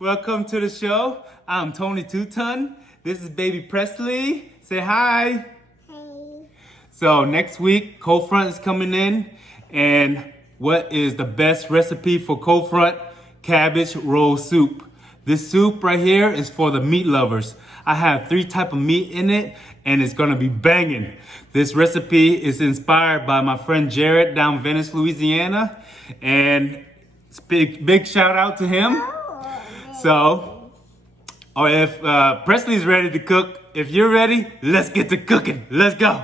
Welcome to the show. I'm Tony Two-Ton. This is baby Presley. Say hi. Hey. So next week, cold front is coming in. And what is the best recipe for cold front? Cabbage roll soup. This soup right here is for the meat lovers. I have 3 types of meat in it and it's gonna be banging. This recipe is inspired by my friend Jared down Venice, Louisiana. And big shout out to him. So, if Presley's ready to cook, if you're ready, let's get to cooking. Let's go.